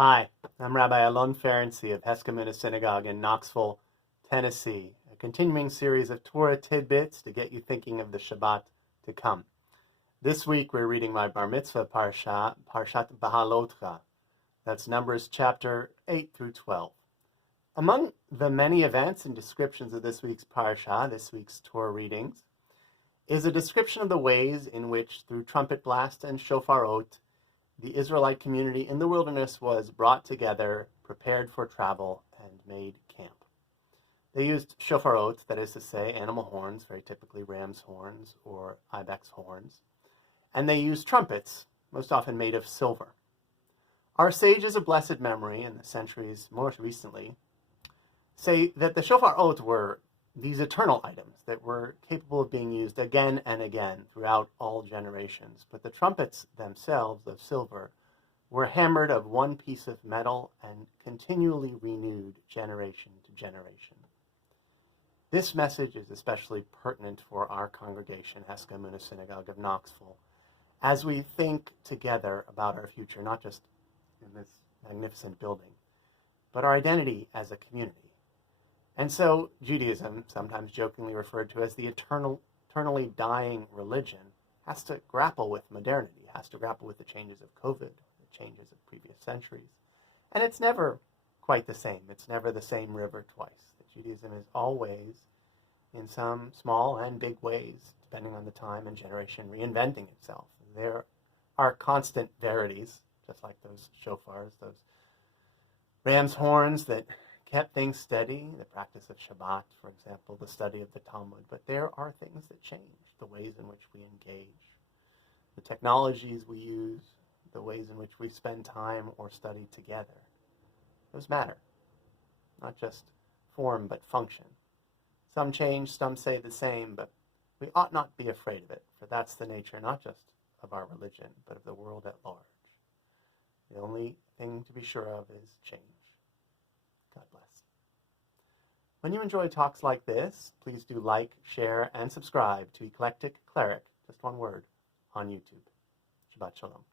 Hi, I'm Rabbi Alon Ferenczi of Heskamina Synagogue in Knoxville, Tennessee, a continuing series of Torah tidbits to get you thinking of the Shabbat to come. This week we're reading my Bar Mitzvah Parashat BeHa'alotkha. That's Numbers chapter 8 through 12. Among the many events and descriptions of this week's Parasha, this week's Torah readings, is a description of the ways in which, through trumpet blast and shofarot, the Israelite community in the wilderness was brought together, prepared for travel, and made camp. They used shofarot, that is to say, animal horns, very typically ram's horns or ibex horns, and they used trumpets, most often made of silver. Our sages of blessed memory in the centuries more recently say that the shofarot were these eternal items that were capable of being used again and again throughout all generations. But the trumpets themselves of silver were hammered of one piece of metal and continually renewed generation to generation. This message is especially pertinent for our congregation, Heskamina Synagogue of Knoxville, as we think together about our future, not just in this magnificent building, but our identity as a community. And so Judaism, sometimes jokingly referred to as the eternally dying religion, has to grapple with modernity, has to grapple with the changes of COVID, the changes of previous centuries. And it's never quite the same. It's never the same river twice. Judaism is always, in some small and big ways, depending on the time and generation, reinventing itself. There are constant verities, just like those shofars, those ram's horns that kept things steady, the practice of Shabbat, for example, the study of the Talmud. But there are things that change, the ways in which we engage, the technologies we use, the ways in which we spend time or study together. Those matter, not just form but function. Some change, some stay the same, but we ought not be afraid of it, for that's the nature not just of our religion, but of the world at large. The only thing to be sure of is change. God bless. When you enjoy talks like this, please do like, share, and subscribe to Eclectic Cleric, just one word, on YouTube. Shabbat Shalom.